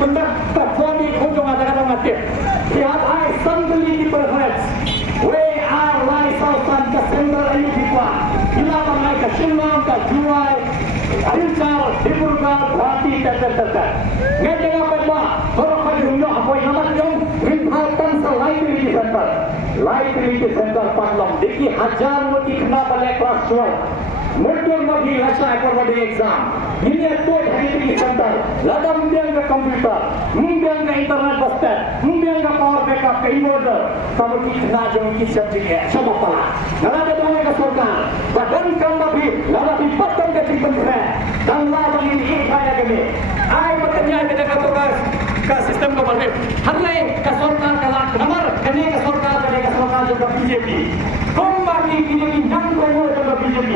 benda terjadi kunjung ada-ada mati. Tiap I suddenly di preference. We are like Sultan ke center Ayudhya. Bila mengenai ke Shillong, ke Juwai, Silchar, Dibrugarh, Guwahati, etc. Ngajeng apa mah? Orang kali hunyo apa yang nama jom? Rinthatan sa library center. Library center Panlong. Diki hajar mati kena balik kelas 12. Mungkin bagi rasa ekor exam. Ini tu library center. Lada mungkin ke komputer, mungkin ke internet busted, mungkin ke power backup ke inverter. Kamu kena jom kisah dia. Sama pala. Nada doang ke surga. Badan kamu bagi nada dipotong ke cipen dan lada ini kaya gini. Ay bertanya kita katakan ke sistem kebalik. Hari ke surga kalah nomor. Kini ke surga juga BJP. Kau bagi ini yang kau juga BJP.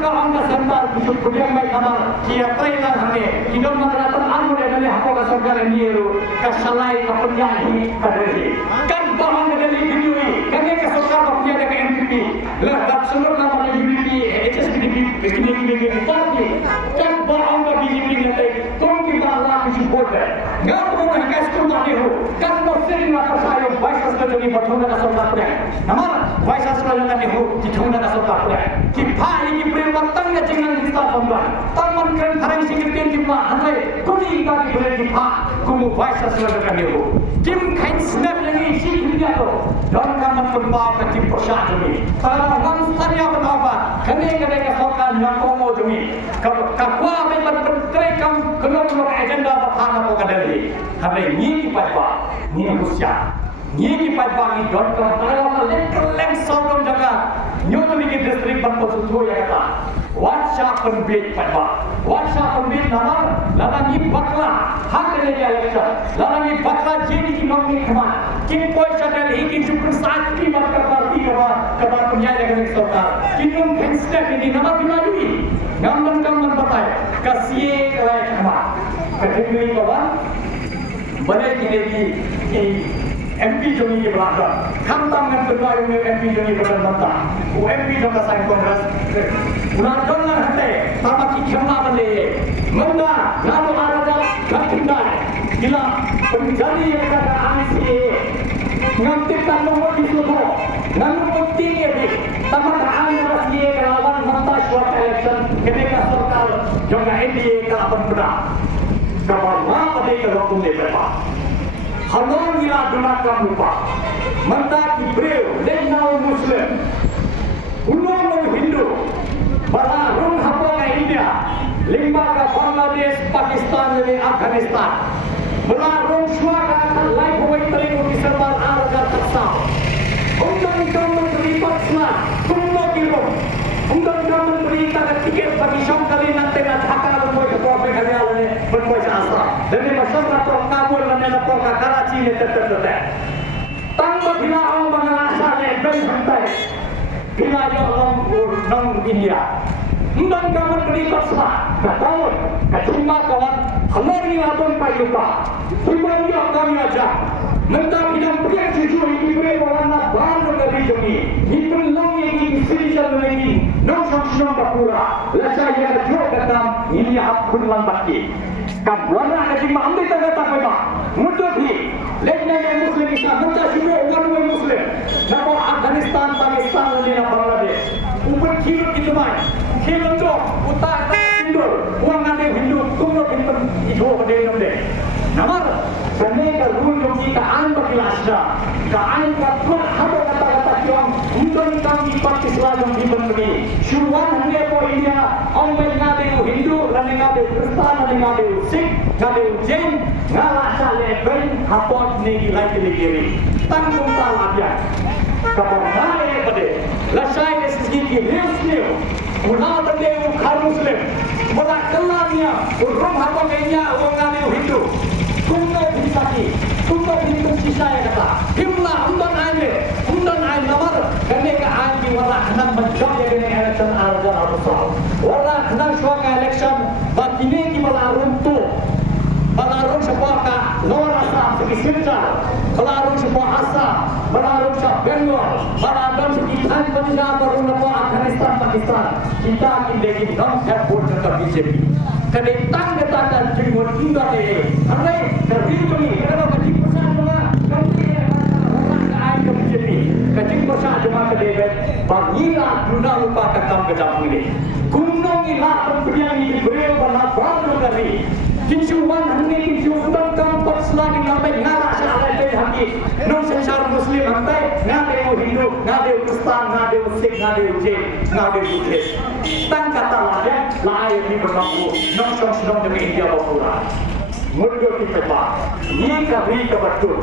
Kalau anda sentar kusuk kuliah baik kamar, kia trailer hane, kita mengerti anu dari hako kasar ini ru, kasalai kapunyahi kaderi. Kan bahang dari video ini, kan yang kasar kapunya dari NPP, lepas semua nama UDP, HSBP, begini parti. Kan bahang dari BJP nanti, kau kita lah kusuk bodoh. Nggak perlu nak sekolah ni ru, kan mesti nak percaya vice president ini bertemu kasar kapunya. Nama vice president ini ru, bertemu kasar kapunya. Kita ini pertangnya jangan kita pemban. Taman keren hari sikitkan kita hanai kuni kaki boleh kita kumu vice president itu. Tim kain snap lagi sikit dia tu. Dan kamu pembawa ke tim persat ini. Kalau orang tanya apa, kene ke sokan yang komo jumi. Kakwa memang berterekam kenapa agenda apa apa kadari. Hari ini ni Rusia. Ni ni don kalau lem sound jaga. Nyoto ni distrik berposisi ya kata. WhatsApp pembit pada. WhatsApp pembit nama lalani bakla hak dari election. Lalani bakla jadi kimang ni kemana? Kim poisa dan ikin super saat ni marka parti kabar punya jaga sektor. Kim step ini nama bilaju. Gambar batai. Kasih kelai kemana? Kategori kawan. Boleh jadi MP Joni ke belakang, kantang dan berbayu MP Joni berbentak. MP Joni saya kongres, ular donlar hande, tapi kita beli, mana lalu ada katingan, gila penjadi yang ada ansi, ngantikan nomor di seluruh, nomor tinggi ni, tapi ada ansi lawan mantas suatu election, ketika serta juga NDA kapan benar, kapan apa dia kalau punya berapa. Hanon ila gunakan lupa. Mentak Ibreu, Lenau Muslim, Unono Hindu, Balarung hapa ke India, Limba ke Bangladesh, Pakistan dan Afghanistan. Balarung suara ke lain buat telingu di serbar arga tersau. Undang-undang menteri Paksna, Kumno Kirum. Undang-undang menteri tak tiket bagi Syamkali nanti nak hakal berbuat kepuasan kalian ini berbuat asal. Dan ini masyarakat Kabul dan Nepal Karachi ini tertentu. Tanpa bila orang mengalasanya baik sampai bila orang orang India. Undang-undang menteri Paksna, tahun, kecuma kawan, kalau ni abang payuka, pribadi kami aja. Mentang bidang pria cucu ini berwarna baru dari jami. Ini long ini spesial lagi. Nong sang bakura. Lasa yang jauh datang ini hak kunlang baki. Kabuana ada cuma ambil tanda tak apa. Mudah di. Leknya yang Muslim Islam. Mudah juga orang Muslim. Nama Afghanistan, Pakistan dan Bangladesh. Umur kilo itu mai. Kilo tu utara Hindu. Uang ada Hindu. Kumno Hindu itu pada Hindu. Nama Sebenarnya rule kita anda kilasnya, anda pun ada kata-kata yang untuk kami parti selalu diberi. Syuruhan hanya poinnya, orang ngadu Hindu, orang ngadu Kristen, orang ngadu Sikh, ngadu Jain, ngalah saleh hapot ni lagi kiri. Tanggung jawab dia. Kalau naik pada, lasai segi real, unah pada ukar Muslim, berat kelamnya, urung hapot kenya orang ngadu Hindu. Tunggu disaki, tunggu hitung sisa yang kata. Himlah undan air nomor. Kerana air di warna kenang menjawab yang ini election arga arusal. Warna kenang suaka election, batini di Balarung tu, Balarung sebuah ka luar asam segi Silchar, Balarung sebuah asam, Balarung sebuah Bengal, Balarung sekitar Punjab, Balarung sebuah Afghanistan, Pakistan. Kita kini non-headboard untuk BJP. Kerana tanda-tanda jenggot indah ini, lupa kakam kedam ini. Gunung ilah pemberian ini beliau benar baru dari. Kincuan hanya kincuan kampung selagi sampai ngarah selai dari hati. Non sensar Muslim sampai ngade Hindu, ngade Kristen, ngade Sikh, ngade Jain, ngade Buddhis. Tang kata lain lain ini berlaku. Non sensor demi India berpura. Mundur kita pak. Ini kahwi kebetul.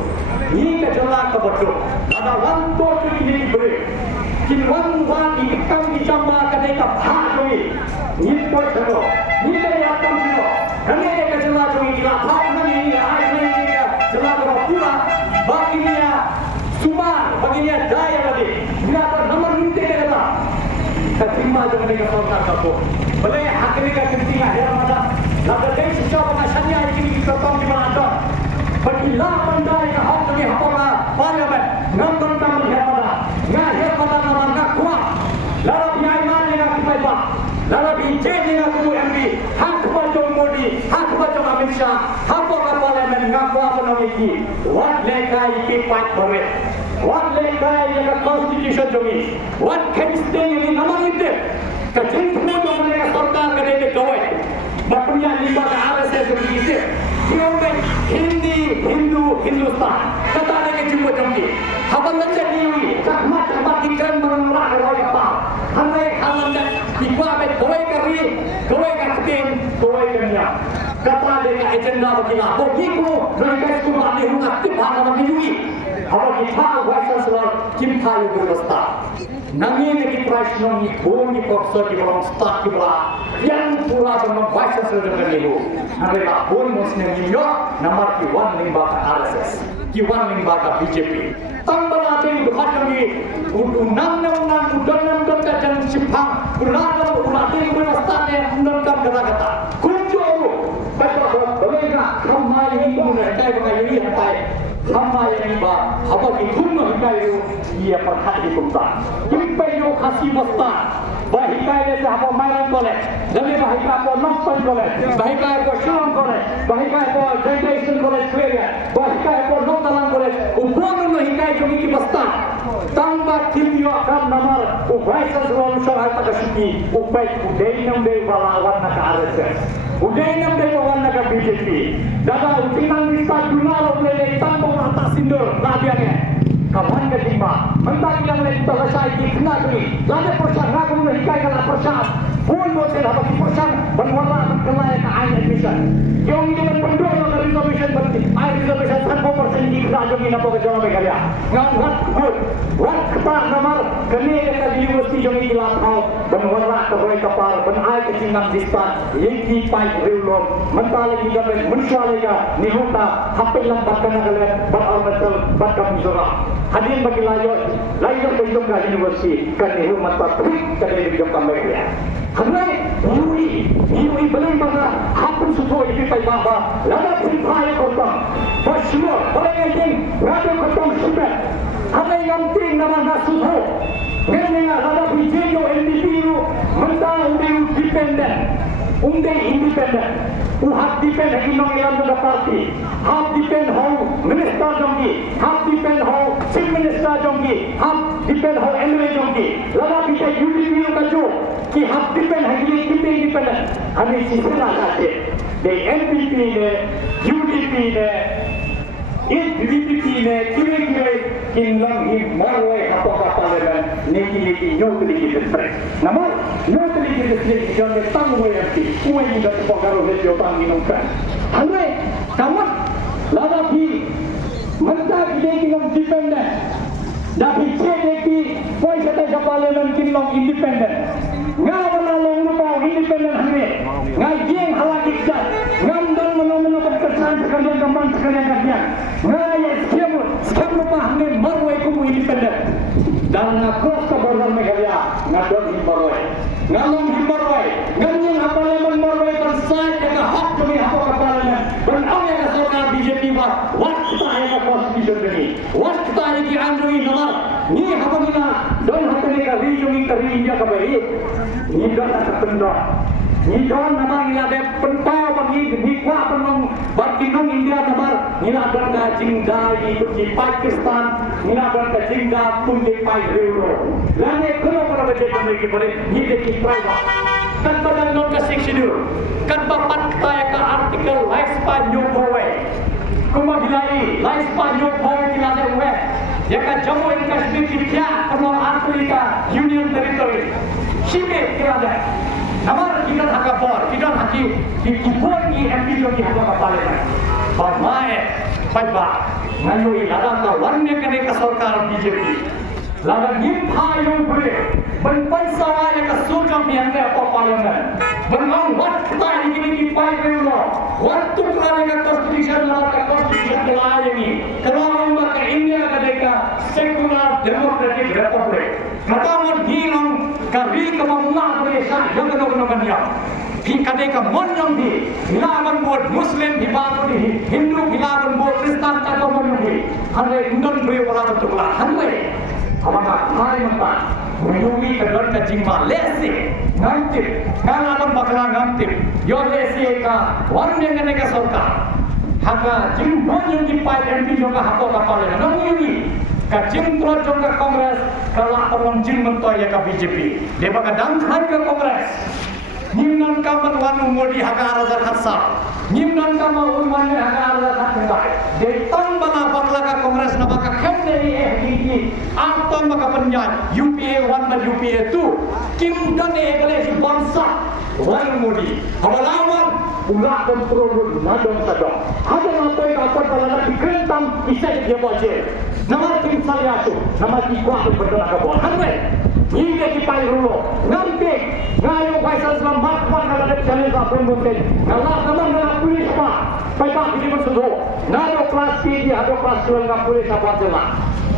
Ini kejelas kebetul. Ada wanto ini beri. Kinwan ini kami jamba kedai kapal ini. Ini pun seno. Ini dari atas seno. Kami ada kejelas ini lapar ini air ini jelas berpura. Bagi dia sumar, bagi dia daya tadi. Dia ada nomor minta dia kata. Terima jangan dengan orang kapo. Boleh hak ini kepentingan dia mana. Lalu dari sejauh pengasannya ini kita tahu di mana ada. Pergilah pandai ke hak ini apa parlimen. Nampak tamu dia mana. Ngahir mana nama nak kuat. Lalu biaiman dengan kita pak. Lalu bijen dengan kubu MB. Hak baca Modi, hak baca Amit Shah. Apa parlimen ngaku apa namanya? What lekai kipat berit. What lekai yang constitution jumi. What can stay ini nama itu. Kecil semua yang mereka serta kedai kawai. Bapaknya lima ke RSS begitu. Dia Hindustan. Kata ada ke jumpa jumpa. Apa lanjut ni? Cakmat ikan mengerak roy apa? Hamai halan dan ikwa bet kawai kari, kawai katin, kawai kenya. Kata ada ke agenda begini. Begitu mereka itu berani aktif pada menjui. Apa kita wajib selalu kimpa yang berpesta. Nanti lagi prasno ni pun di proses di dalam start di bawah yang pula dengan wajib selalu dengan itu. Nanti lah pun Muslim New nomor kiwan lembaga RSS, kiwan lembaga BJP. Tambah lagi bukan lagi undang-undang kajian Jepang, undang-undang berpesta yang undang-undang kata-kata. Kunjung, betul mereka ramai ini mereka mengajukan sampai. Sama yang iba, apa itu menghikayu ia perhati kumta. Himpayu kasih basta, bahikayu siapa mainan kolej, jadi bahikayu apa nonton kolej, bahikayu apa shulung kolej, bahikayu apa generation kolej clear, bahikayu apa nonton kolej. Upon menghikayu jomiki basta, tambah kimio akan nomor ubai sesuatu soal takasiki, ubai udai nambe balawan nak RSS. Udai nambe balawan nak BJP. Dada utinan lista dunalo lele tambah atas sindur nabiannya. Kawan ketimba, mentang yang lain selesai dikena ini. Lalu persan ragu mengikai kalau persan. Pun boleh dapat persan berwarna kelai ke air emission. Yang ini pendorong dari reservation berarti air reservation 100% dikena jadi apa kejalan mereka dia. Ngat good. Wan kepak nomor kene dekat universiti yang ini lapau berwarna kelai kapal benair kesingan distan. Yang dipai riulom mentang lagi dapat mensualika nihuta hampir lambat kena kalian beral bakam surah. Hadirin bagi layar besok ke universiti kan ini mata trik kan ini juga mereka. Karena UI belum pada hapun semua itu pai bapa. Lalu perintah kota, semua orang yang berada kota sudah. Karena yang penting nama nasuh. Kerana lalu bijenyo NDP itu mentang independen. Independen. Hak depend inong ilan na party. Hak depend how minister jonggi. Hak depend how chief minister jonggi. Hak depend how MLA jonggi. Lada bisa UDP yung kajo. Ki hak depend hagi kita independent. Kami sisira kasi. The NPP ne, UDP ne, UDP ne, kiri-kiri kinlang himawai apakah parlimen niki nyoteli district. Namun nyoteli district jangan tanggung nanti. Kue juga sepakaruh hijau tanggung kan. Hanya kamu lada pi mentah kinlang independent. Tapi cedeki poin kata parlimen kinlang independent. Ngawan long lupa independent hanya. Ngajeng halakik jan. Ngamdan menolong kesan sekalian kembang sekalian kajian. Ngaya skam lupa hanya marwai kumu independent. Dan ngakos keborong megalia ngadon himbarwai. Ngalong himbarwai. Nganyeng parlimen marwai bersai jaga hak demi hak parlimen. Berawal yang sorga BJP bah. Waktu yang constitution ini. Waktu yang diandui nomor. Ni apa mina don hakane ka rijungi ka India ka bari. Ni don terpendor. Ni don nama ila de pentau bagi ni kuat penong bagi India nomor nila berka jingdai di Pakistan, nila berka jingda pun di Euro. Lalu kalau para baca mereka boleh hidup di private. Kan pada non ka schedule, kan bapat kaya ka artikel lifespan new forward. Kuma bilai lifespan new forward nila ada web. Ya kan Jammu and Kashmir di pihak kalau Afrika Union Territory. Sini kira ada. Namar kita hakapor, kita haki dipur ni MP जो की हवा कपाले में, बरमाए पंजा, नयोई लगा का वन्य करने का सरकार बीजेपी, लगा निम्फायों बुरे, बन सवाल का सूचना भी अंदर कपाले में, बनाऊं वक्त तारीख की पाई गई लो, वक्त तुकलाने का कॉन्स्टिट्यूशन लगा का कॉन्स्टिट्यूशन लाए नहीं, कलामुंगा का इंडिया का देखा सेकुलर डेमोक्रेटिक रिपब्लिक, कतामर नीलम का रीक मम्मा प्रदेशा यंगनोगनोगन्या Kade ka monjong di hilaban buat Muslim di baru di Hindu hilaban buat Kristen atau monjong di hande indon beri wala betul lah hande apakah hari mata menyumi kedon ka jingma lesi ngantip kalaban bakla ngantip yo lesi ka warne ngene ka sorka haka jing monjong di pai MP joka hako kapale namuni ka jingtro joka Kongres kala orang jing mentoy ka BJP deba ka dangkhan ka Kongres Nimnan kaman wanu modi haka araza khatsa Nimnan kama unman haka araza khatsa de tong bana bakla ka Kongres na baka khemne ni FDP atom baka panya UPA 1 dan UPA 2 kim dan ekale si bangsa wanu modi hawalawan ulah dan produk nadong sadong ada ngapai kapal balana dikrentam isa dia boje nama tim saliatu nama tikwa berbeda ka bo hanwe ni ke kipai rulo ngampe ngayo kaisar Islam bakwan kada chale ka promoten ngala naman na pulis pa pai ba di maksudho nado class P di ado class 12 na pulis apa jela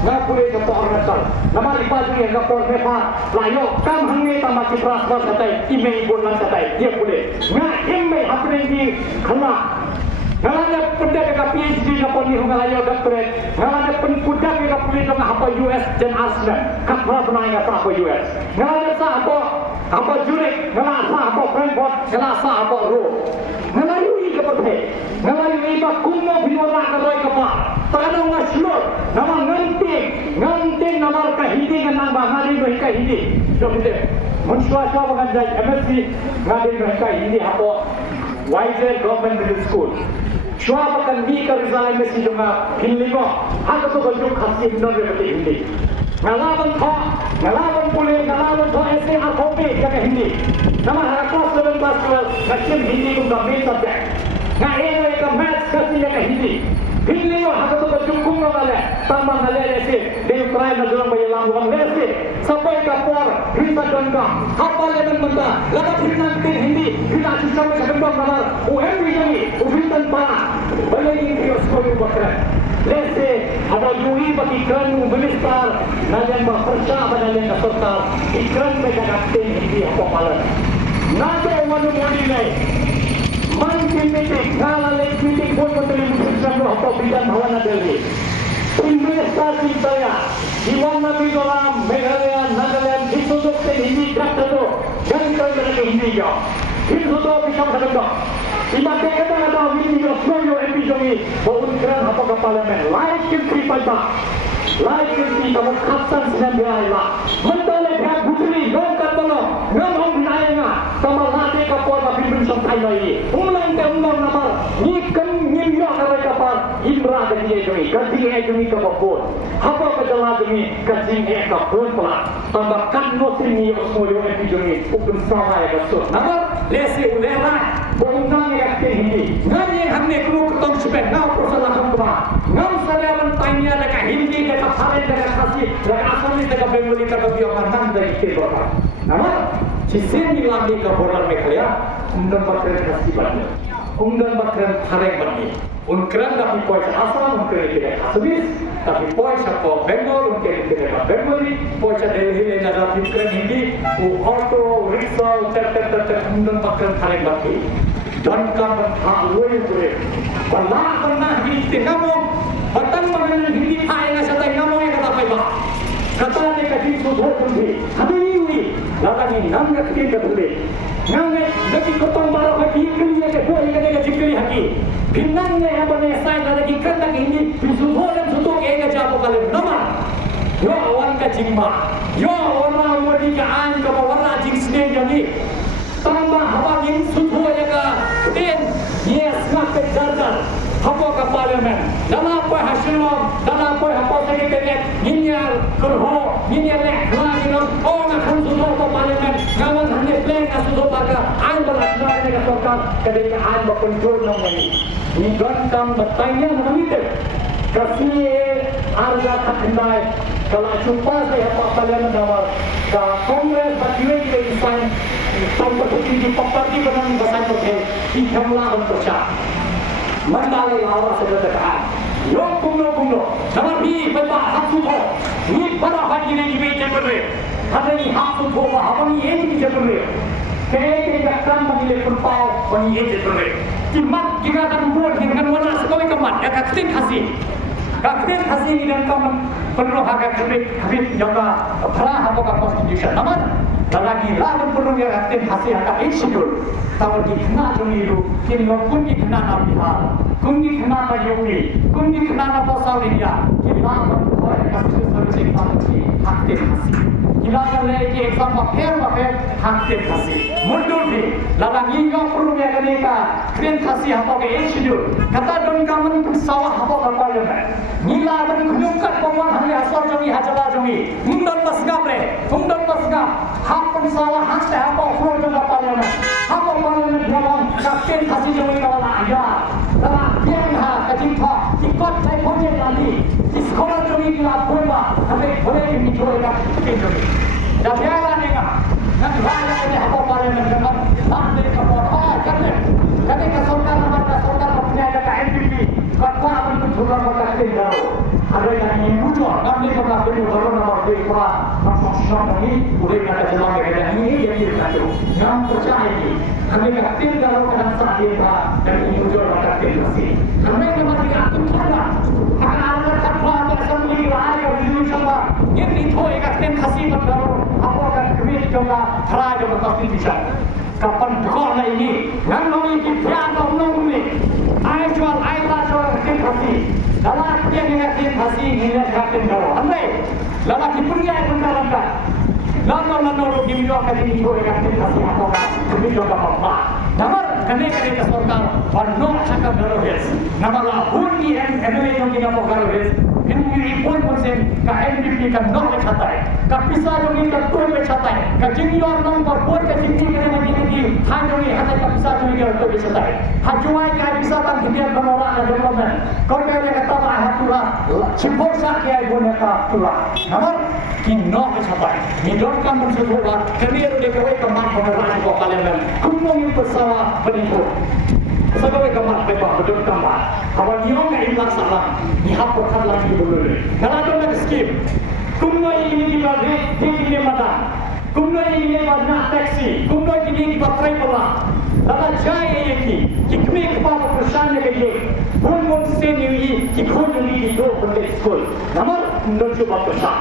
na pulis ko ornasal nama ipaju ye na por mepa layo kam hangne tama ki transfer satai ime bolan satai dia pulis nga emme hapne di khana Ngalanya pendak ka PhD na poni ngalayo doctorate ngalanya penpudak ka pulis na apa US dan Aslan kapra benai ka apa US ngalanya sa apa Zurich ngalanya sa apa Frankfurt ngalanya sa apa Rome ngalayo ka perbe ngalayo iba kumo binora ka roy ka pa takana ngaslo nama ngante namar ka hindi nang bahari roy ka hindi jomde munswa bagan jai MSc ngade roy ka hindi hapo Wiser Government Middle School Shua bakan mi ka rizalai mesi junga hindi ko haka to gajuk khasi non rebati hindi ngalaban pule ngalaban tho ese akope jaga hindi nama hara class 11 class 12 kacim hindi ko main subject na ene ka maths kasi jaga hindi hindi ko haka to gajuk kung ngale tambang ngale ese de try na dulang bayalang bukan ese sampai ka por risa danga apa leban benda laga hinan tin hindi hina susah sa gembang namar UM ini ubitan pa balai ini sekolah bakran lese ada yui bagi kran minister najan berperca pada yang serta ikran mereka kapten hindi apa palan nado manu modi nai man meeting ngala lek meeting pun menteri muslim apa bidang hawana delhi investasi saya Iwan Nabi Dolam, Meghalaya, Nagaland, Hisudok dan Hindi Kraktato dan mereka Hindi ya Hisudok bisa berkata Iba kata ada Hindi ya Soyo MP Jongi Baunkeran apa ke parlemen Lain kentri pada Lain kentri kamu khastan sedang berayla Mentoleh pihak putri Ngomkat tolong Ngomong binayangnya Sama latih kapal Tapi bersama Thai lagi Ulang ke ulang nama Nikem Nimya karai kapal Imra dan dia Jongi Ganti Jongi ke Bapun Apa kejalan Jongi Ganti ke Bapun pula Tambah kan Nosri Soyo MP Jongi Ukun sama ya betul Nama Lesi ulerai Bongkang yang Hindi Ngani hamne kru ketong supaya ngau persalahan kema ngau sarawan tanya dekat Hindi dekat Saleh dekat Khasi dekat Asami dekat Bengali dekat Biokanan dari Kebora nama Cisen dilami ke Boran Meghalaya undang bakran Khasi banyak undang bakran Tharek banyak unkran tapi poisa Asam unkran tidak Asabis tapi poisa ko Bengal unkran tidak Bengali poisa Delhi lena rapi unkran Hindi auto rickshaw ter undang bakran Tharek banyak dan kapan haloi pure pernah hindi ngamo batang mga hindi ay nga sa tayo ngamo ay katapay ba katane ka din sudho kundi hadini latani nang nakkin ka tuloy nang naging kotong baro ka kikili ka buhay ka jikili haki pinang na yaman na sa na naging jingma yo warna wadi ka an ka warna jing sne jani tamba haba yin sutho ya ka ten yes na ke dardan habo ka parliament dana pa hasino dana pa habo ke ke ninyal kurho ninyal le lagi no o na khun sutho ka parliament ngawan hande plan ka sutho ka an balat na ne ka sarkar kade ka an ba control no ngai ni gon kam batanya namite kasi arga khandai kala chupa se apa parliament awal ka congress batwe ke design kompetisi di parti benang basai ke di hamla on percha mandale lawa sedekat yo kumno sama bi bapa hakku ho ni para haji ne jibe jebere hadani hakku ho habani eni jebere ke jakam bagi purpau bani eni jebere kimat jika kan buat dengan warna sekali kemat ya kaktin khasi ni dan kam perlu hak habib jaga pra habo ka constitution naman lagi lalu perlu ya kaktin khasi hak institute tahun di kena dulu kini pun di kena nabiha kun di kena yogi kun di kena pasal India kini lalu kasus service exam haktin khasi kila lagi exam paper haktin khasi mundur di lalang yo perlu ya kenika kaktin khasi habo ke institute kata don kamen sawah habo ka parliament nila beri kunyungkat pembuat hari asal jongi hajala jongi mundon masgap hapun sawah haste apa flow jonga parliament hapun parliament jawang kapten khasi jongi kawana aya tara yang ha kajingtha ikot sai phone lali di sekolah jongi kila purba hame boleh ni joega jongi jabiala nenga nan raya ni hapun parliament jonga ande kapor kane kasorkar punya ada MPP katwa pun sudah berkata dahulu ada yang muncul kami pernah beri baru nomor 2 nasional ini boleh kata jelas kata ini jadi satu yang percaya ini kami aktif dalam keadaan saat ini dan muncul berkata ini kami memang tidak aktif karena ada katwa bersama lagi di sama ini itu aktif kasih baru apa akan kami coba teraja berkonstitusi kapan kau ini yang memiliki piano ini Aijual kaktin khasi dalam dia kaktin khasi ini kaktin daro andai lama kipunya benda lama rugi video kaktin itu kaktin khasi apa video apa namar kane ke sarkar warno chakam daro hes namar la huni MLA yang kita pokaro hes ini pun ka MPP ka nok chata hai ka pisa jongi ka toy me chata hai ka junior nong par board ka jingti kare na di han jongi hata ka pisa jongi ka toy chata hai hajuai ka pisa tan hidian banora na development kon ka ka tama hatura chipor sa ke ai bona ka tura namar ki nok chata hai ni don ka mun se thoda career de ka ka man banora ko parliament kumong ni persawa peniko Sebagai kamar pepa betul kamar. Awal nyong ka ilang salah ni hapur kan lagi dulu. Kalau ada nak skip, kumno ini di bawah di mata, kumno ini wadna taxi, kumno ini di batrai pula. Lada jaya ini kikme kepala perusahaan ke pun seni kikun ini di dua pendek school. Nama menuju batusa.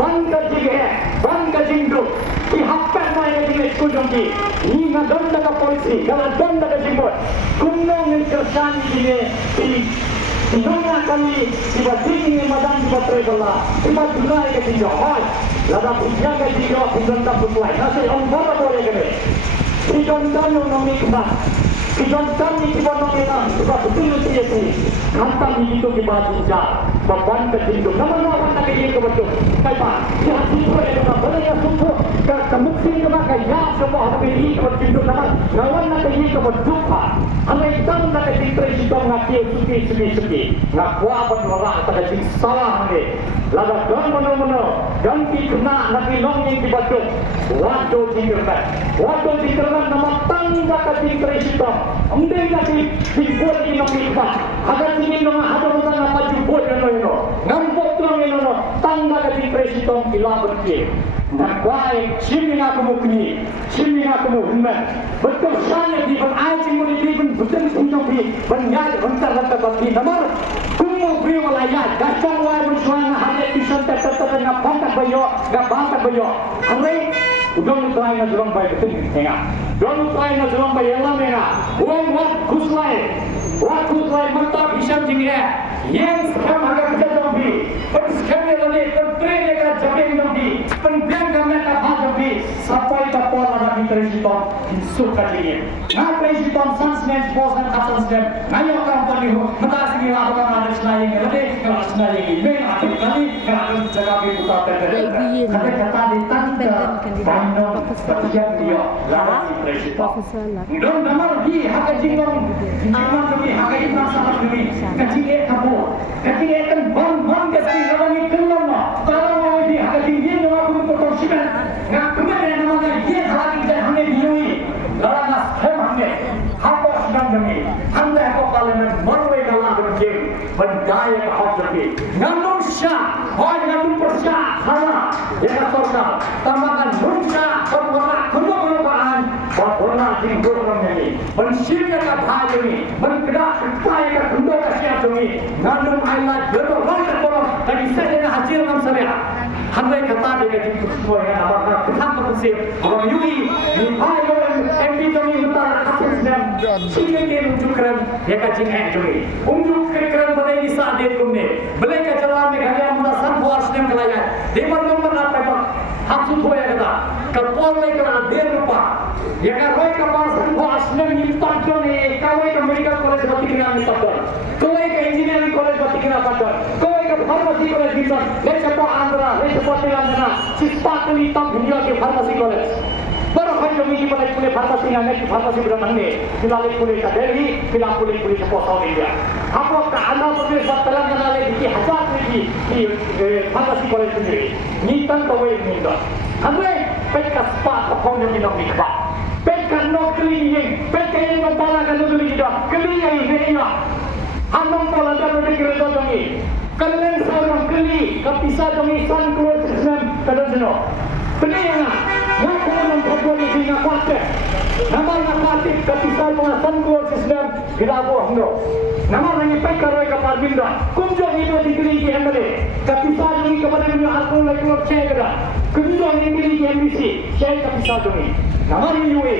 Bangga jingdo ki happen na ini school jongki ni ngadonda ka polisi kalau donda ka jimbot kumno ngin kersan ini di dunia kami tiba tinggi madam tiba terbelah tiba dunia ke dijawab lada punya ke dijawab pindonta putlai nasi ombora boleh kene pindonta nong nikmat pindonta ni tiba nong nikmat tiba betul dia sih kantang itu tiba dijawab baban ke jingdo nama nama ke jingdo betul kaipa dia tiba ada boleh ya sumpu kemuksin kena kaya semua hari ini berjumpa nama lawan nak ini berjumpa hanya hitam nak diterima hitam nak suki nak buat berdoa tak ada salah ni laga don mana ganti kena nak ilong yang dibatuk waduh dikirkan nama tangga ke diterima hitam ambil nak dibuat di nama ikhlas agar ingin nama ada orang apa dibuat yang lain ngampuk terang yang lain tangga ke diterima hitam bila berkir nak baik sini aku mau kini sini aku mau hendak betul sana di pengaji mau di betul untuk di pengaji bentar bagi nomor kumu beri walayat kacang wai bersuara hanya bisa tertentu ngapangkat bayo hari udang try na jurang bay betul enggak udang try na jurang bay elam enggak wat kuslai mantap hisam jingnya yang scam agak kita jambi scam yang ni tertera dekat jabin suka ini. Ngapain si Thompson Snap Boston Hudson Snap? Ngayo company ho, mata sini lah orang ada senayang lebih, kalau senayang ini akhir kali kalau jaga kita tertentu. Tapi kata di tanda, pandang setiap dia lawan presiden. Don nama lagi, hak jingon demi hak ini masalah demi. Kecil kamu, kecil kan bang kasi lawan ini kelam lah. Kalau mau di hak jingon nama pun berkorban. Nggak kemarin nama dia lagi dan hanya diui. Lawan nas hanya hapus dan demi. Hanya aku parlimen berway dalam berjim berdaya ke hak demi. Ngandung syah, ngandung persyah, salah. Yang sorga, tambahkan nunca berwarna keluargaan, berwarna jinggur ini. Pensiunnya ke bahaya ini, bergerak supaya ke kendor kasihan ini. Ngandung ayat jodoh langit bolong, lagi saya hasil nam saya. Handai kata dia di semua yang abang kita bersih, abang Yui, di bahaya MP ini utara kasus dan sehingga dia unjuk keren, dia kacing jui. Unjuk keren pada ini saat dia kumne, beli kejalan mereka muda sanpuas dan kelayan. Dia bernomor apa bang? Haksud hoya kata, kapal lagi kena dia lupa. Ya kan hoya kapal sanpuas dan nyimpan jone, kawai ke medical college bati kena nyimpan, kawai ke engineering college bati kena nyimpan, kawai ke pharmacy college nyimpan, lepas Andhra, lepas Telangana, sispa kali tam dunia ke pharmacy college. Baru kan kami mulai kuliah farmasi dengan farmasi berapa ni? Kita kuliah ke Delhi, kita kuliah ke South India. Apa ke Andhra Pradesh buat Telangana lagi di Hazard lagi di farmasi college sendiri. Ni tan kau yang minta. Andre, pekak spa kau yang minta mikba. Pekak nokri yang, pekak yang membala kan nokri kita. Keli yang ini ya. Anong pala dah berada kereta kami. Kalian seorang keli, kapisa kami san keluar sistem kadang jenuh. Benar nak orang berbuat ini nak kuatkan. Nama nak kuatkan kepisah pengasan keluar sistem tidak bohong do. Nama orang yang pekar oleh kapal binda. Kunjung itu diberi di MLA. Kepisah ini kepada dunia aku lagi keluar saya kena. Kunjung ini diberi di MBC. Saya kepisah ini. Nama ini UI.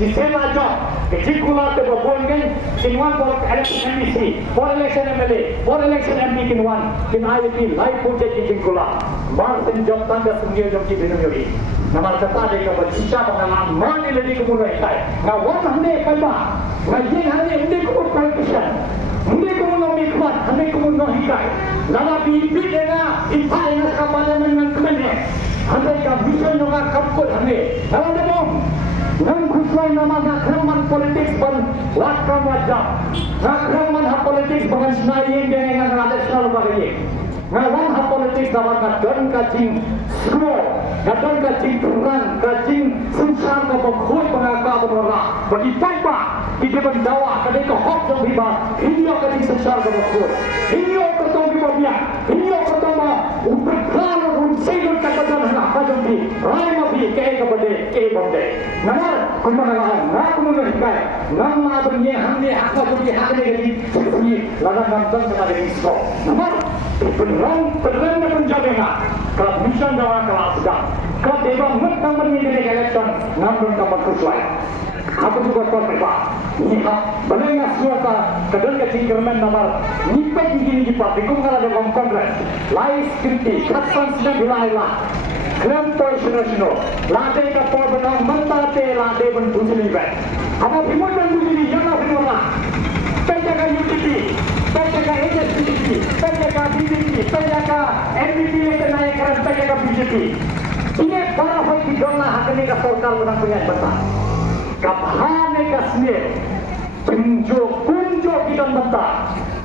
Sistem aja. Kecil kulat berbuat kan. Kinuan for election MBC, for election MLA, for election MP kinuan. Kin IIP live project kecil kulat. Marsen job tanda sendiri job kita ini. Nama kata dia kepada siapa pengalaman mana lagi kemudian saya. Ngawan hande kalba. Ngaji hande hande kemudian percaya. Hande kemudian mikmat, hande kemudian hikai. Lama bibit dengan ipai dengan kapal dengan kemennya. Hande kabisah dengan kapal hande. Lama demo. Nang kuslai nama ngakraman politik ban lakam wajah. Ngakraman hak politik bangan senayang dengan nasional bagi. Ngawan hak politik nama ngadan kacing semua, ngadan kacing terang, kacing sensar kebukui pengakar berwarna. Bagi papa kita mendawa kadai kehok yang riba, ini kacing sensar kebukui. Ini ketemu biaya, ini ketemu berkala unsur kata dan nak jadi rai mabi kepada bonde. Namar kumpulan nak kumpulan kai, nama berniat hande akal jadi hak jadi sisi lawan nonton kepada Islam. Namar Penerang penjaga kalau mission dalam kelas sedang kalau dewa mentang menjadi election namun kamu sesuai aku juga terlibat lihat benar suara kedua kecil government nomor nipai gini di parti kalau ada kongres lain skripti kapan sudah dilailah Grand National lantai kapal benang mentate lantai bentujuh libat apa primun bentujuh yang apa primun penjaga UTP penjaga HSBC penjaga BJP penjaga NBP yang naik keras penjaga BJP ini para hak hiduplah hak ini ke sorkar menang punya besar kaphane kasmir kunjo kita bentar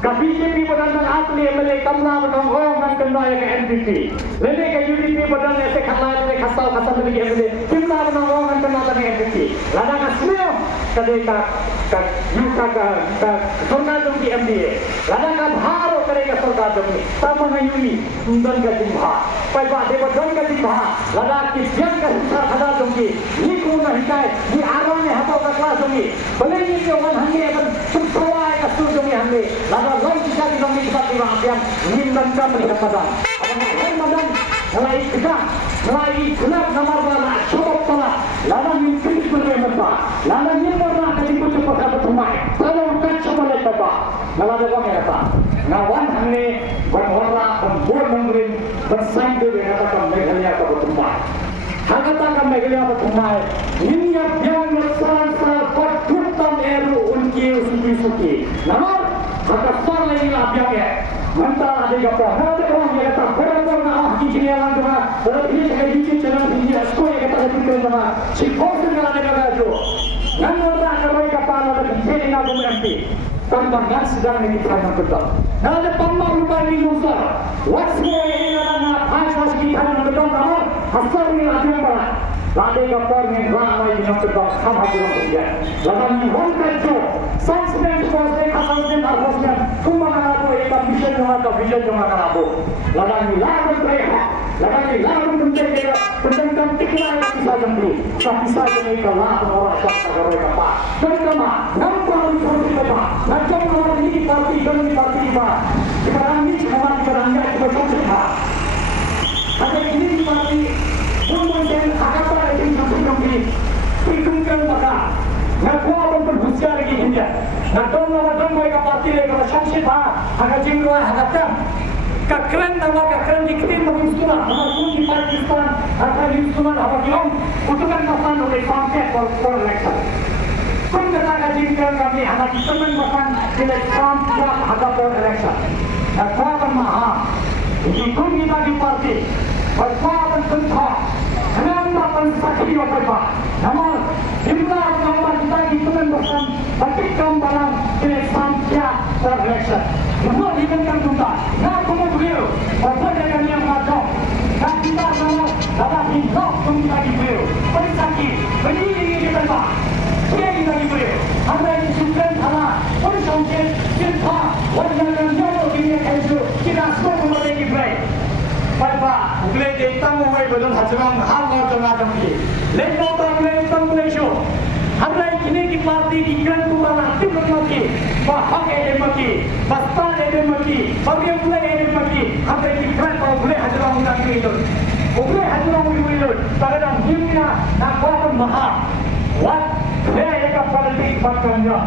ka BJP badan asli MLA kamla menang orang kena yang ke NBP lene ke UDP badan ese khala le khasal lagi MLA kimla menang orang kena lagi NBP lada kasmir kadeka yuka ka sorkar di MDA lada ka bharo karega sorkar demi sama ngayuni undan ka jimha pai ba de badan ka jimha lada ki bian ka sar hada demi ni ko na hikai ni arane hato ka kelas demi bale ni ke wan hange kan sumsawai ka sur demi hange lada loi kita di demi kita di rakyat nimdan ka melihat badan abang badan mulai kita mulai gelap nomor bala cukup pala lada mimpi berempat lada nyimborna ka ikut cepat bertumai kalau kan coba lihat apa lada kau kata ngawan hange berwarna pembur mengrin bersaing dengan kata Meghalaya ka bertumai Hakata ka Meghalaya bertumai ini yang besar ini labiak ya. Mental ada yang apa? Nanti orang yang kata orang nak hiji yang langgar, orang ini saya hiji channel hiji sekolah yang kata hiji nama. Si kosen kalau ada kerja. Yang orang kerja kapal ada hiji ni nak berhenti. Tantangan sedang dikatakan betul. Nanti pamar lupa ini musuh. What's more ini nak hanya kita betul nama. Asal ini ada apa? Lagi kapal yang ramai di dalam betul sama dengan dia. Lalu ni orang kerja. Sunscreen supaya kasalkan arwahnya. Kumana aku ikan vision jangan aku. Lalu lagu mereka. Lalu lagu mereka. Tentang tiklah yang bisa jemput. Tapi saya ini kalah orang siapa kerja kapal. Terutama nampak seperti apa. Macam orang ini parti apa. Sekarang ini cuma kerangka seperti apa. Ada ini parti. Kemudian agak ada yang sampai perhitungan maka. Nak apa pun berhusiar lagi dia. Nak tahu mereka parti mereka sanksi agak jinggo agak tam. Kakran dikit menginstrumen. Nama pun di Pakistan akan instrumen apa bilang utukan masan oleh sampai for election. Pun kata jinggo kami anak teman masan election yang agak for election. Nak apa maha. Ini pun kita di parti. Berapa tentang. Kenapa pensakti apa? Nama jumlah nama kita itu memberikan batik gambaran election for election. Semua dibenarkan kita. Nah, kemudian apa yang macam? Nah, kita nama dapat hidup kita diberi. Pensakti, berdiri kita apa? Dia kita diberi. Anda ini sukan salah. Pensakti kita wajib menjauh dunia itu. Kita semua boleh diberi. Bapak, boleh datang mulai betul hajiran hal macam ni. Lepas datang mulai show. Hari ini di parti di Grand Kumala tim lagi, bahak ada lagi, bastan ada lagi, bagian mulai ada lagi. Hari ini Grand boleh hajiran undang itu. Boleh hajiran itu. Karena dunia nak kuat mahal. What? Saya yang politik pakainya.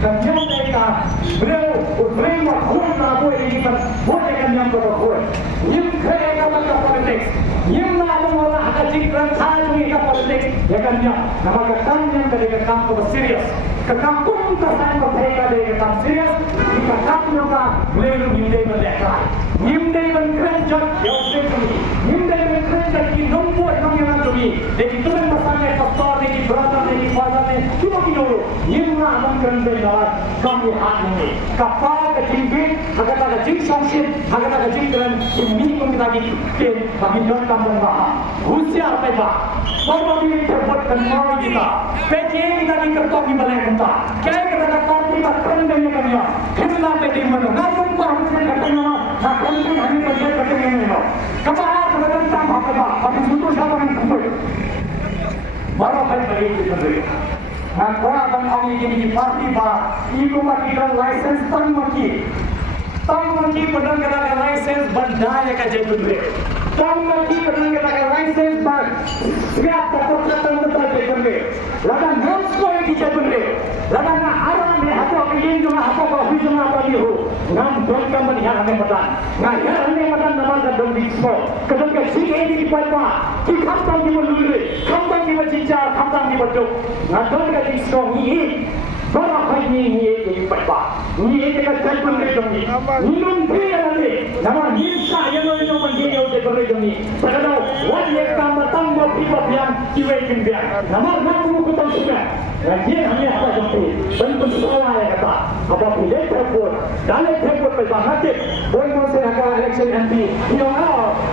Dan mereka beliau buat nabu ini kan buat yang berbuat. Yang mereka macam politik. Yang nabu orang ada jingkran saya ini politik. Ya kan ya. Nama kekam yang dari kekam itu serius. Kekam pun kesan mereka dari kekam serius. Di kekam juga beliau nimdai berlekat. Nimdai berkerja yang sekali. Nimdai berkerja di nombor yang lagi. Jadi tu yang masalahnya pastor ini berada di pasar ini. Cuma kilo. Nimna kerja dalam kami hari kapal kecil, agak jing songsin, agak jingkran ini pun kita bikin bagi orang kampung bah. Usia apa bah? Baru ini terbuat kenal kita. PJ kita dikertok di balai kita. Kaya kita parti bahkan dengan kami. Kita PJ mana? Namun kau harus kerja nak konten hari kerja ini. Kapal kita tentang apa bah? Tapi suatu siapa yang kumpul? Baru hari ini kita. Nak orang orang ini di parti bah, ibu makiran license tang maki pedang kena license bandai kerja berdua. Tang maki pedang kena license band, siap takut datang betul kerja berdua. Lagan house ko yang kerja berdua. Lagan aram ni apa ingin cuma apa kau cuma apa dia. Nam berkam melihat ane pedang. Ngayar ane pedang nama kedong di sport. Kedong kerja ini di parti. Kita kampang di berdua, kampang di bercicar, kampang di berdua. Ngadon kerja strong ini. Barak ini ini berapa? Ini kita cakap tentang ini. Minum dia nanti. Nama Nisa yang orang itu menjadi orang berlebih ini. Sekarang wajib tambah pipa yang diwekin dia. Nama kamu kutang sudah. Dan dia hanya apa seperti bentuk sekolah yang kata. Apa pilih terbuat. Dalam terbuat besar nanti. Boleh masih ada election MP. Yang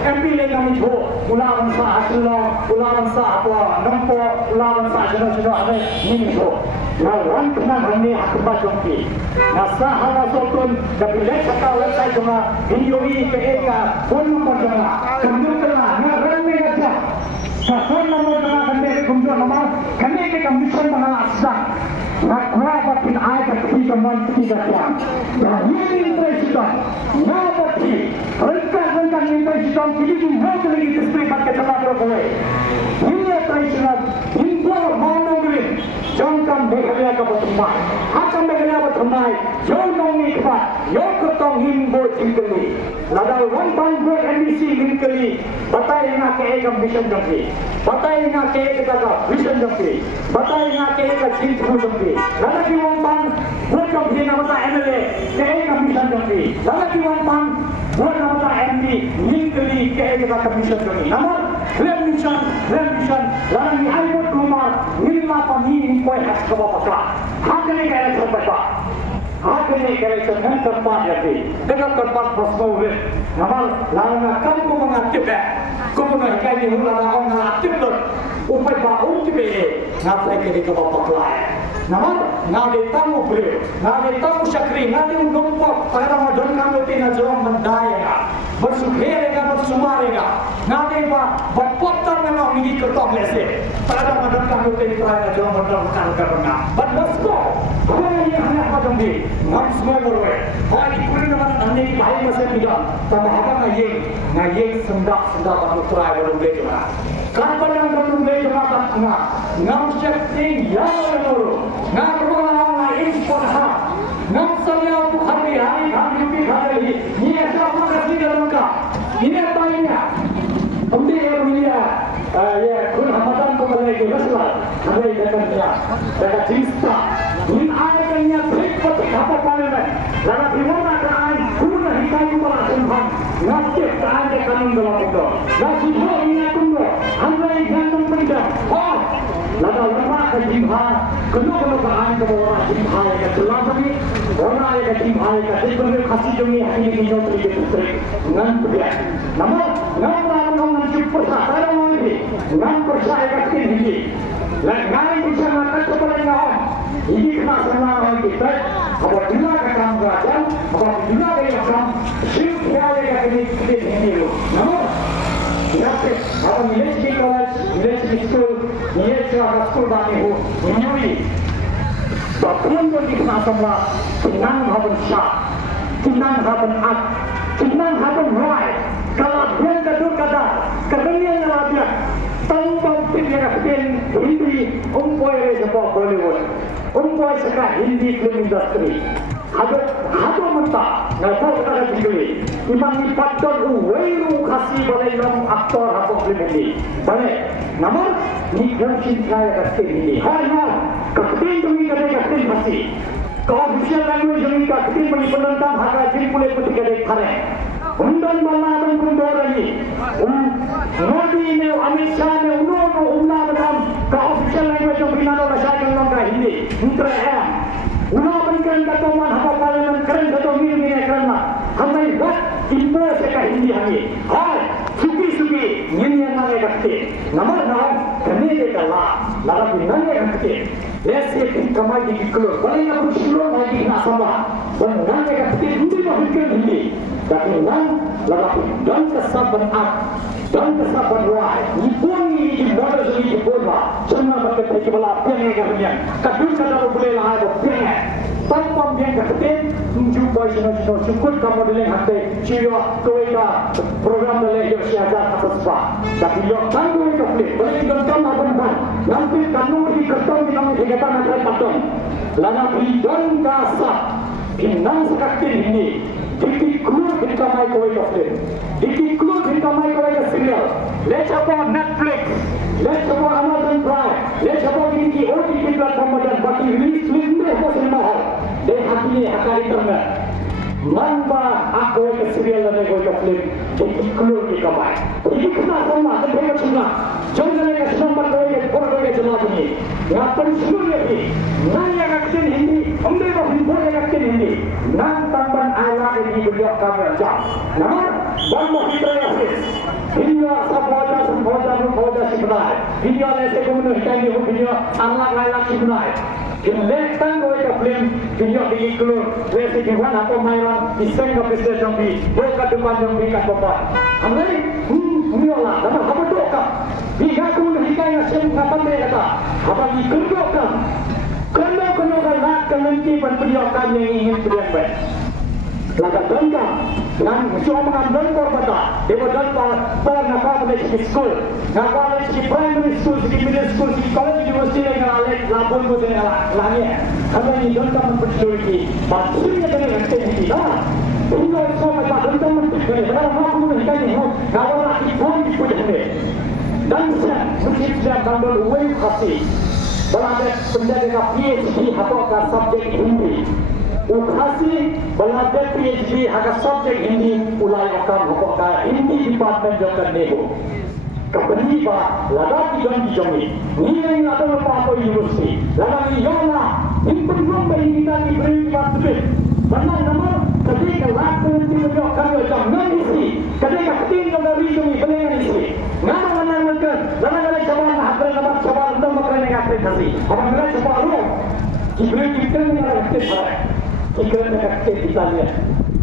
MP yang kami coba. Ulawan sah asal, ulawan sah apa? Nampak ulawan sah jenis-jenis ada ini coba. Orang kenal ini akibat jompi. Nasa hal sotun tapi lek sekal website cuma video ini keeka phone number cuma computer ngaran ni aja. Phone number cuma kande computer nama kande ke computer mana asal. Nak apa pun ayat kita manti kita. Ini interested. Napa ti? Rengka interested kini pun hot lagi display pakai tempat berkowe. Ini interested. Info mana boleh? Jangkam bekerja ke bertempat, akan bekerja bertempat. Jangkam ini nikmat yo ketong himbo cingkeli ladal one time go NBC cingkeli batai nga ke ekam mission jampi batai nga ke ekaka vision jampi batai nga ke ekaka cingkeli jampi lalaki one time buat jampi namata MLA ke ekam mission jampi lalaki one time buat namata MD cingkeli ke ekaka mission jampi namun mission lalaki ayo rumah nilma pamini koi has kabapaka hakne ka election bata hakne ka election kan tempat yati dengan tempat prosmove namal lana kan ko mga tipe ko mga kay ni hula na ang aktif dot upay ba ultibe ngatlay ka di kabapakla namal ngade tamu bre ngade tamu sakri ngade ungompo para mga don kamo tinajong mandaya bersukherega bersumارega ngade ba bapottar na ngi kertong lese para mga kamo tinajong mandang kan karena but let's go ko ye hanya padang di ngam semua berwe hai kulit naman anne ki bhai mase biga tama haba na ye sendak anu try baru beli juga kapan yang baru beli juga tanga ngam shakti ya nuru ngam rumah lain pun ha ngam samya ku hari yupi hari ni ऐसा apa kasih dalam ka ini apa ini हमने ये मिलिया ये खुद हमारा को बोले कि बस ला हमें इधर करना तेरा चिंता इन आए कन्या ठीक पति खापा पाले में लगा दिमाग का आए पूर्ण हिकाई को बना संभाल नाट्य प्राण के कानून दवा को ना सुधो इन्हें तुम हमने इधर तुम पंजा और लगा लगा का जिम्हा कनो का आए को बोला जिम्हा का चला सभी बोला ये जिम्हा का एक बंदे खासी जमी है ये जो तरीके दूसरे नन पे नमो Namo percaya lagi, nggak percaya kaki ini, nggak bisa makan kepalanya om. Ini kena sama orang kita, apabila kita belajar, apabila kita belajar, siapa yang kita ini lo, namun, siapa? Apa milik di college, milik di school, milik di sekolah bani ho, menyuri. Bahkan pun kita sama, tinang haben syah, tinang haben ak, tinang haben rai. Kalau dia kadang kadangnya ngelabia tambah pilih Hindi umpoy sepak Bollywood umpoy sepak Hindi film industry hado mata ngapo kata digili imang ipatton uweiru kasi balay ng aktor hapong film Hindi bale naman ni gamsin kaya kasi Hindi hai na kapten dumi kade kasi kasi official language dumi kapten bani penentang haka jin pule puti kade khare undan baladan kundorani Modi ne Amit Shah ne uno umna badam ka official language of Binano bahasa ng ka Hindi untra hai uno berikan kata man haba parliament keren kata mir kerana hamai wat imbo se ka Hindi hangi hai suki ini yang nare rakte nama kane de kala laga binane rakte ऐसे कमाई की कलो बड़े ना कुछ लोग माइकी ना समझा बंगाल के कते हिंदी में हिंदी Hindi tapi nang lagi dan kesabaran dan kesabaran roh ipun ini modal ini bola cuma pakai pakai bola pengen kerja kadang kadang boleh lah ada pengen tanpa pengen kerja jumpa sino cukup kamu boleh hati cio koika program boleh yo siaga atas pak tapi yo tangguh itu boleh digantam apa nanti kamu di kertas kita kita nak patong lana bidon kasa pinang sekali ini dikikluar kita mai kau itu dikikluar kita mai kau itu serial let's about Netflix let's about Amazon Prime let's about ini OTT platform dan bagi release film apa semua deh hati hakari internet manba aku itu serial dan kau itu film dikikluar kita mai ini kena sama terbaik semua jangan lagi sempat kau itu orang itu semua ini yang penting ni nanya kakek Hindi ambil bahasa kakek Hindi nang tamban ala ini beliau kami jam namun bangsa kita yang India sahaja sebenarnya India lese kemudian kami India anak lain sebenarnya Kelihatan kau itu film India dikikluar lese kemudian apa mainan iseng ke bisnes jambi buka depan jambi kat bapak ambil lah namun apa tu kah jika kemudian hikayat sem kapan dia kata apa dikerjakan kena nak nanti penperiokan yang ingin beriak baik laga dengka dengan cuma mengambil berbeda dewa dengka pernah di school ngapa di primary school di middle school di college university dengan alek labun ko dengan langit kalau ini dengka mempercayai maksudnya dengan aktiviti dah ini semua macam dengka mempercayai kalau aku mengatakan ini kalau lagi pun dipunyai dan saya mungkin gambar wave kasih berada penjaga PhD apa subjek Hindi ukasi berada PhD haga subjek Hindi ulai akan apa Hindi department jokan nego company ba laga tigang dijami ni yang ada apa university laga ni yona improve ba kita ni beri masuk benar nama ketika waktu itu dia kami jangan isi ketika ketinggalan dari ini benar isi ngana mana mungkin laga cabaran hadir dapat cabaran untuk makan yang kasih apa mereka coba lu diberi kita ni ada aktif kita ni aktif Italia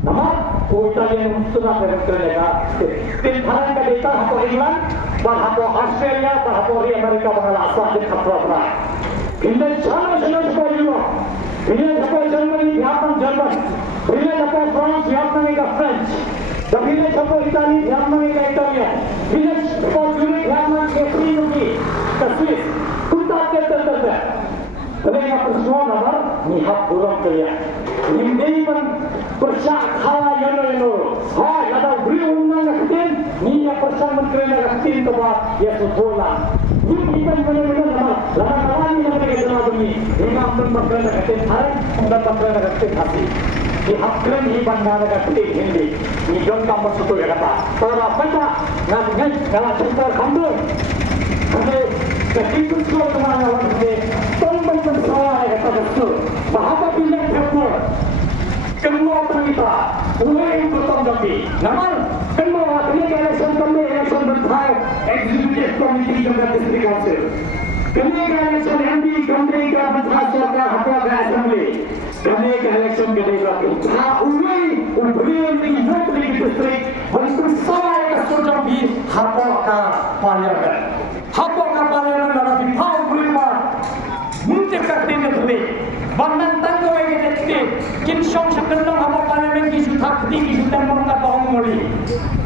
nama Italia sudah berkerja tim barang ke data apa England bahwa Australia bahwa Amerika bahwa asal di kapal ini jangan seperti itu ini seperti Germany Vietnam Jerman ini seperti France Vietnam ke French dan ini seperti Italia Vietnam ke Italia ini seperti Zurich Vietnam ke Turki ke Swiss kita tertentu mereka persoalan apa ni hak buruk dia ini pun percaya kala yang hai ada beri undang ketin ni yang persoalan kerana ketin tu bah ya sekolah ini pun benar-benar nama lama ni yang mereka jelas begini ini pun kerana ketin hai undang kerana ketin hati di hak keren ini bandar ketin Hindi ni jangan tambah satu kata kalau apa tak nak kalau cerita kamu Oke, ketika semua teman orang ini, tolong bersalah kata betul. Bahawa pilih betul, kedua kita, mulai bertanggung jawab. Namun, kedua ini election bertai, executive committee juga district council. Kemudian election MD, country government hasil apa assembly. Kemudian election kedua itu. Mulai ubrin di district, bersalah kata betul apa parliament. Apa kapalnya dalam dipau berima mungkin kerana itu bandan tanggung yang itu kinsong sekarang apa parlimen kisu takti kisu tembang kata orang muli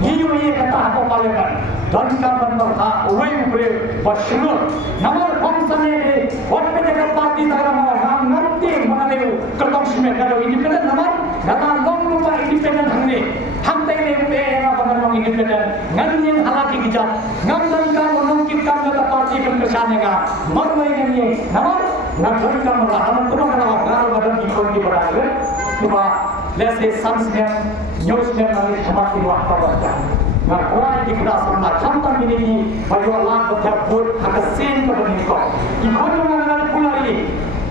hiu kata apa parlimen dan kapan berha uai ber bersyukur namun bangsa ini orang mereka parti dalam orang nanti mengenai kekonsumen kalau independen namun dalam lupa independen ini hantai ini yang apa namanya independen nganyin halaki kita ngandan kita kata parti berkesannya marwai ini namun nak kita melakukan tu mana orang badan ikut berada cuma let's say sunsnya newsnya nanti semati waktu baca nak orang di kelas rumah contoh ini bagi Allah berjabut hakasin pada nikah ikut dengan pulari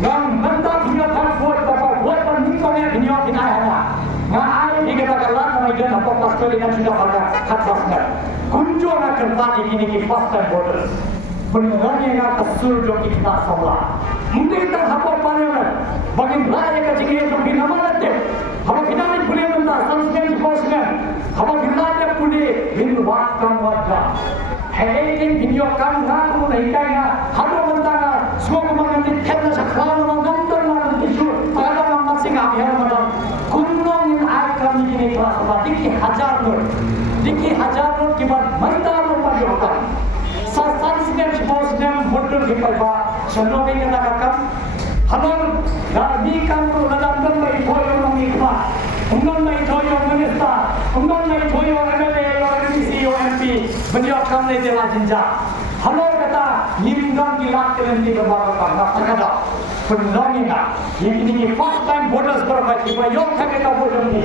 yang mentah hingga terbuat dapat buat nikahnya dunia ini ada ngai kita kalah nama dia apa pasal dengan sudah ada khasnya kunjung akan tadi ini first time voters pendengarnya kesul jom kita semua mungkin tak apa parlimen bagi raya kecil itu bina mana deh apa kita ni boleh minta sanksian posnya apa kita ni boleh binwatkan wajah heading video kan nak pun hikaynya haru mentara semua kemarin di kerana sekarang mengantar malam tisu ada masing akhir malam kunjung yang akan ini kelas diki hajar nur kibat mandar rumah jokan sanksian posnya bodoh dikalba Shalom ini katakan, halang nabi kamu dalam dalam itu yang mengikut, undang itu yang menista, undang itu yang MLA, MPC, MP, beliau kami jelas jinja. Halang kata, limdang gilak terhenti berbahagia, nak kata, pendongina, ini first time voters berbagai, bayar kami tak boleh ni.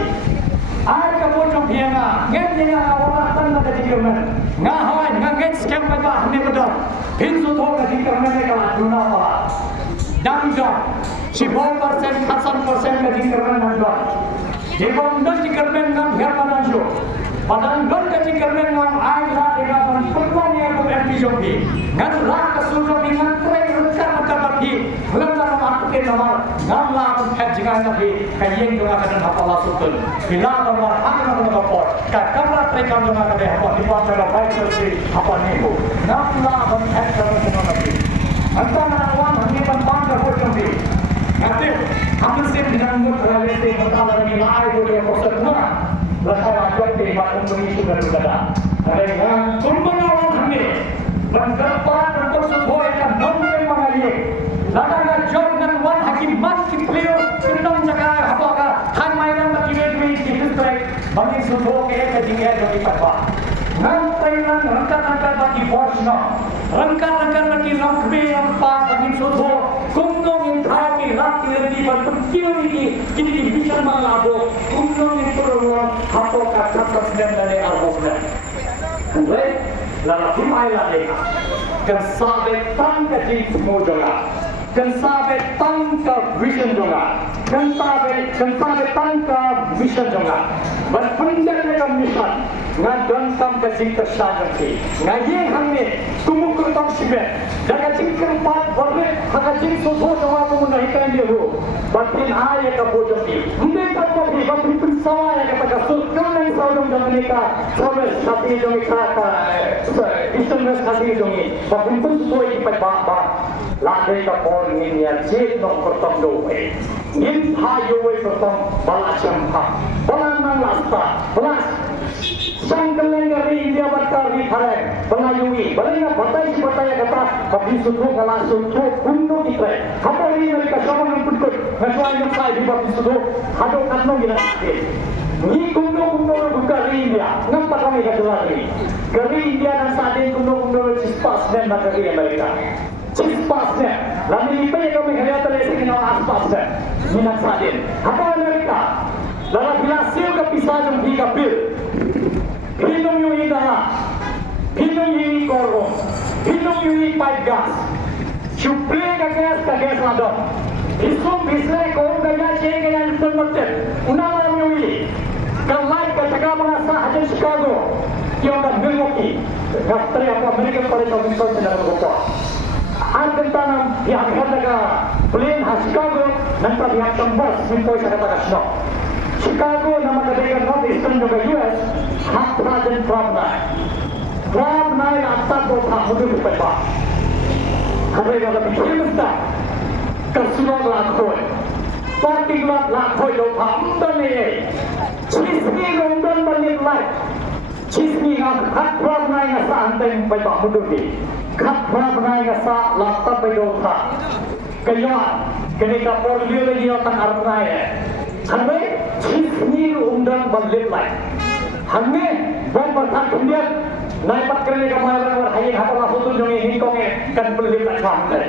Air kabut piana, ngennya orang tanah jadi kerana, ngahai ngangen scam pada hanya betul. Pintu tu jadi kerana kalau guna apa, damjam, 10% 1% jadi kerana damjam. Jepang jadi kerana ngam herman jo, padang gon jadi kerana ngam air lah dengan perempuan yang berMP joki, ngan lah kesuruh dengan tren rusak macam lagi, belum dalam waktu nama ngam lah pun jangan lagi kayeng dengan kadang apa lah sutul, bila orang hanya dengan apa, kadang mereka dengan ada apa di bawah dalam baik seperti apa ni bu, ngam lah pun dengan lagi, antara orang hanya pembangga pun joki, Aktif, hampir sih dengan berkali-kali pertama lagi live boleh proses semua. Rasa wajar di waktu mengisi dan berkata. Karena kumpul orang ini mendapat untuk sebuah yang non mengalir. Lalu jangan wan hakim masih clear tentang jaga apakah hang mainan bagi diri distrik bagi sebuah keadilan dari fatwa. Nantainan rangka-rangka bagi bosno, rangka-rangka bagi langkah yang pas bagi sebuah kumnong yang terakhir laki lagi berpikir ini bisa mengelabur kumnong yang perlu apakah kata sedang dari arbusnya. Baik, lalu dimai lagi. Kesabe tangga di semua jalan. Kesabe tangga vision jalan. Kesabe tangga vision jalan. Berpendek dengan mission. Ngadon sampai cinta syarati. Ngaji hamne tumukul tong sibe. Daga cingkir pat boleh. Haga cing soso jawa menaikkan dia hu. Batin ayat kabojoki. Mereka pergi batin pensawa yang kata sultan yang saudong dan mereka. Sampai sapi jongi kata. Istimewa sapi jongi. Batin pensuai ipat bapa. Lagi kapor ini yang cik nong kertong doe. Ngin hayowe kertong balacam ha. Balanang lasta. Balas. Sangkelen dari India berkali hari pengayungi. Balenya batai kata tapi sudah langsung bunuh kita. Apa ini mereka sama mengumpulkan. Ngasih yang saya di bawah sudah ada kanong yang sakit. Ni kuno buka India. Nampak kami kata lagi. Dari India dan saat ini kuno cispas dan negeri Amerika. Cispas dan lalu ini kami lihat terlihat kenal aspas dan minat saat ini. Apa Amerika? Lalu hasil kepisah yang digapil. Hinong yung ida, hinong yung korong, hinong yung pipe gas. Supli ka gas na doon. Isong bisle korong kaya siya kaya nito natin. Unalang yung kalay ka saka mga sa atin Chicago. Yung Milwaukee. Gastri ako American pa rin ang minsan na nagbuko. Ang ganda ng pihakhan na plane ha Chicago ng pabihakang bus minto sa katagasno. Chicago na magkabaikan northeastern ng US, hot project from na atas ko mudah lupa. Kami mga bikin na kasunod lakoy. Parking lot lakoy do pa ni. Chismi london balik light. Chismi ng hot from na sa anteng pa mudah ni. Hot from na sa laptop pa do pa. Kaya ketika portfolio lagi orang arnaya. Kami chismi undang balik light. Kami buat berkat kemudian naik kerja kemarin hari apa langsung tu jangan hingkongnya kan balik light sampai.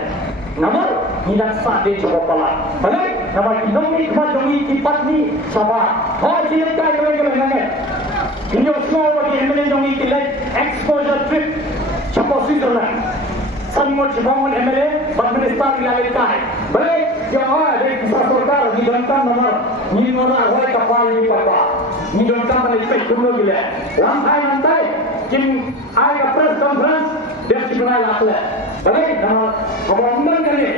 Namun tidak sadar coba pala. Balik nama hingkong ni cuma jangan kipat ni sama. Hal ini kaya kaya kaya. Ini semua bagi MLA jangan kilat exposure trip cepat Switzerland. Sangat bangun MLA Pakistan yang kaya. Balik yang ada di sarkar di dalam nomor ni nomor awal kapal ni papa. Ni dalam mana ipai kuno gila. Lantai lantai kim ayah press conference dia sebenarnya lakle. Balik nama orang kali.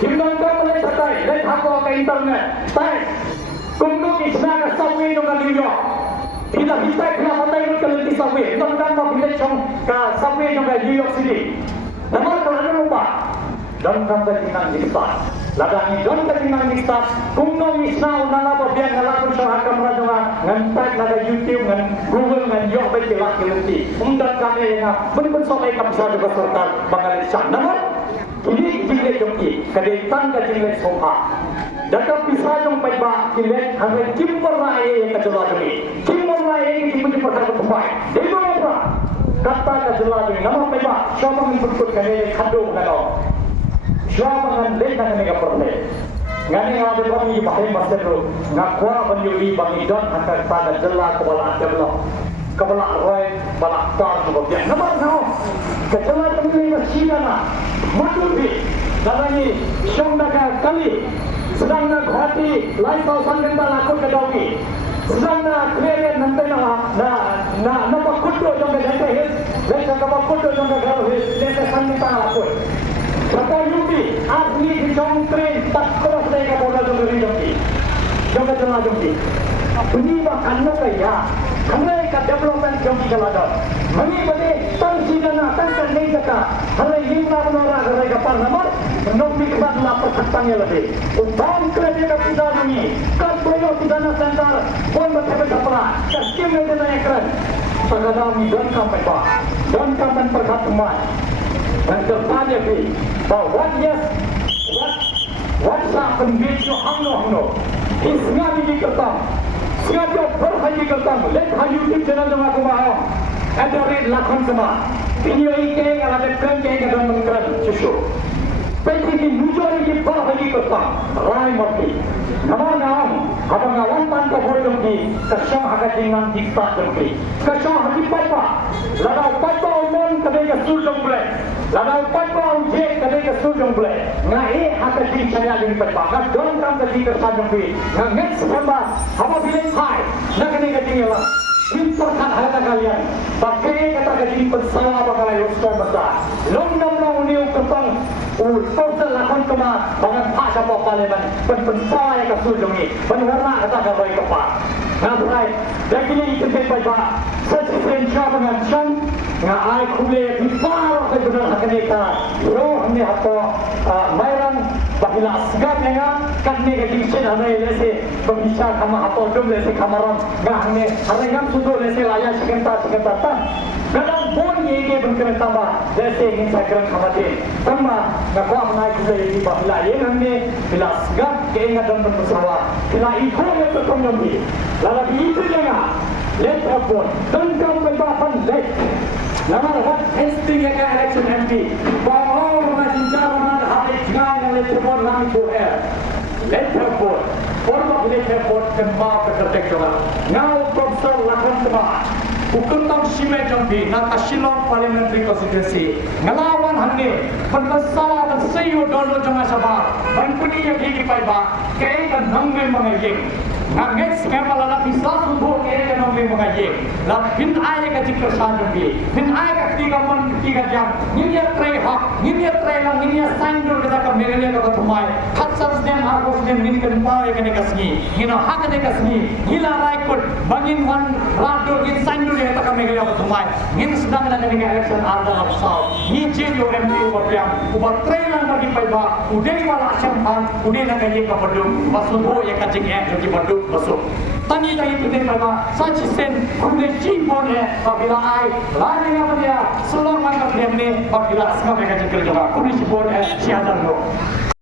Kim dalam mana satai. Lihat aku ke internet. Tai kuno kisah ke sawi dengan New York. Tidak kita kena pandai kalau di sawi. Dalam mana bila cong ke sawi dengan New York City. Nama kalau lupa. Dan kata tinang diktat. Ladang don katinang diktat. Kuno misna unala babian ngalakun sa hakam radunga ngantat naga YouTube ngan Google ngan yok baik kelak kelenti. Undat kami yang benar sampai kapsa juga serta bangalit sah. Namun ini jinglet joki kadaitan ka jinglet soha. Data pisah jong paiba jinglet hanggang kimper raya yang kecewa joki. Kimper raya yang dipuji perkara tupai. Itu apa? Kata kecewa joki. Nama paiba siapa mengikut kami kandung kalau. Siapa yang lihat kami kapurne? Ngani ngade kami bahaya masih tu. Ngakwa banjuri bangi don akan pada jelas kepala jeblo. Kepala roy balak tar tu dia. Nama kau. Kecewa kami masih na. Matubi. Dalani syongdaga kali. Sedang nak hati lain kau sangkan balakut kedawi. Sedang nak kelihat nanti na nampak kudo jong kedai hit. Lepas nampak kudo jong kedai hit. Lepas sangkan balakut. Kata Yubi, asli di Jongkren, tak keras dari kapolda Jongkren Jongki. Jongkren Jongki. Ini bahkan kaya, karena development Jongki kalada. Mani bade tan sidana tan nei jaka. Hare himna menora hare ka parnamat. Nopi kebat la perkatanya lebih. Ubang kerja ka pidani. Kan proyo pidana center. Pon bertebe kapra. Kaskim ne dana ekran. Pagada mi don kampai ba. Don kampai perkatman. Dan kepada bi. Bahwa yes. WhatsApp video hangno isnga ni ketam singa jo berhaji ketam let ha YouTube channel jama ko ma @lakhan sama video ike ala de kan ke ga don mangran chusho peti ki mujori ki berhaji ketam rai mati nama naam abang awan pan ka bolong ki kasam haga jingan dikta dengki kasam hadi papa lada papa umon kade ga sul ble lada papa uje kade ga sul ble ngai haka jing saya ding papa ga don kam ka dikta dengki na next samba haba bilen hai na kane ga jing la pintar kan hata kalian pakai kata ga jing pensawa bakal yoskan bata long nam na uniu ketang total lakon kema bangan pak siapa parlimen pensawa yang kasul jongi penwarna kata ga baik apa ngadrai jadi ini kita baca sesuatu dengan chan ngai kule di par ke benar hakaneka roh ni hato mairan bahila asgab nga kadne ke diction hame lese babisha kama hato dum lese kamaram ngahne harengam sudo lese laya sekenta ta kadang bon ye bengkeren tambah lese ingin sakran khamate tamma ngakwa menai kule di bahila ye ngamne bila asgab ke ngadam bermusyawarah bila iko ye berkomyomi lala itu jangan let upon don't come by bapan let nama what testing ya election MP bahwa masih jalan hari jangan let upon lami to air let upon format let upon kembang ketertektoran now profesor lakon kema hukum tang sime jambi nata Shillong parliamentary constituency ngelawan hanne penbesawa dan sayu dolo jama sabar bankuni ya gigi paiba kei kan nangme mangayeng nangets kemala la bisa subuh kei kan nangme mangayeng la bin aye ka jikar sajambi bin aye ka tiga man tiga jam niya trei hak niya trei lang niya sandro kita ka megalia ka thumai khatsas den agos den min kan pae ka ne kasni hina hak ne kasni hila raikot bangin wan rado in sandro ta ka megalia ka thumai ngin sedang na ne election arda apsau ni jio MP program ubar trei lang bagi paiba udai wala asyam khan udai na ka ye ka padum basubo ye ka jing ek joki padum basuk tani dai pite paiba sachi sen kumle chi bon hai babila ai lani na dia sulong man ka ne babila asma ka jikar jawa kumle chi bon hai siadar lo